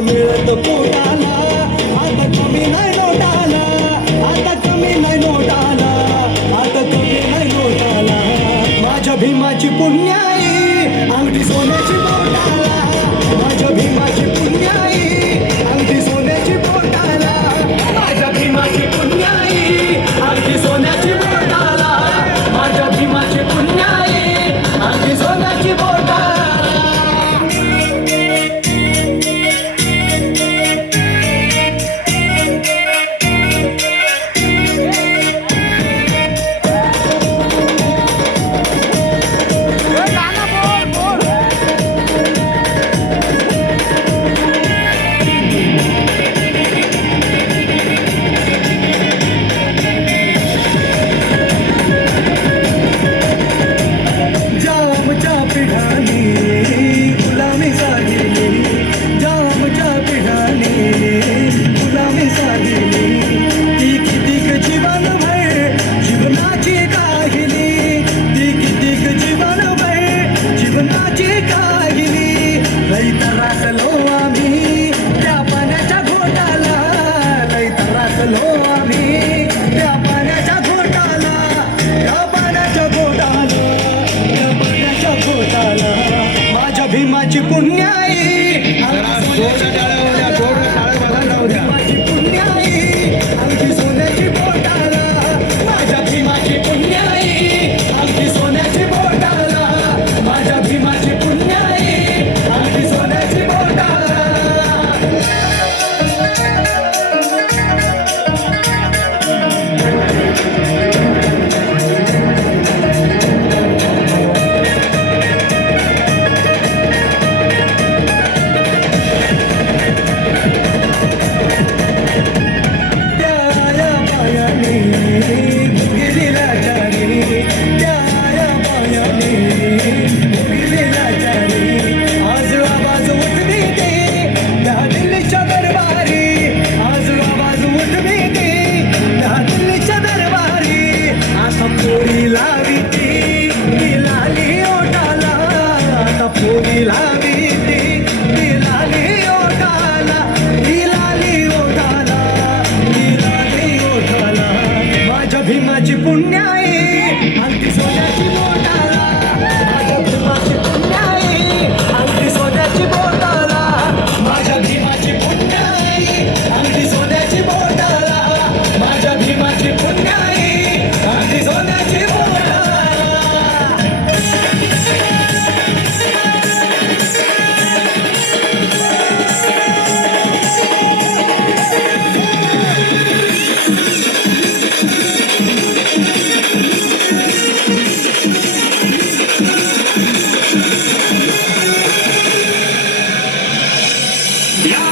मिळत पोटाला, आता कमी नाही नोटाला, आता कमी नाही नोटाला, आता कमी नाही नोटाला. माझ्या भीमाची पुण्याई अंगठी सोन्याची बोटाला, माझ्या भीमाची पुण्याई अंगठी सोन्याची बोटाला, माझ्या भीमाची पुण्याई अंगठी सोन्याची बोटाला, माझ्या भीमाची पुण्याई अंगठी सोन्याची बोटाला. भीमाची पुण्याई भीमाची पुण्याई अंगठी सोन्याची बोटाला, माझ्या भीमाची पुण्याई अंगठी सोन्याची बोटाला, माझ्या भीमाची पुण्याई अंगठी सोन्याची बोटाला. भीमाची पुण्याई अंगठी सोन्याची बोटाला, माझ्या भीमाची पुण्याई अंगठी सोन्याची बोटाला, माझ्या भीमाची पुण्याई अंगठी सोन्याची बोटाला, माझ्या भीमाची पुण्याई अंगठी सोन्याची बोटाला. Yeah.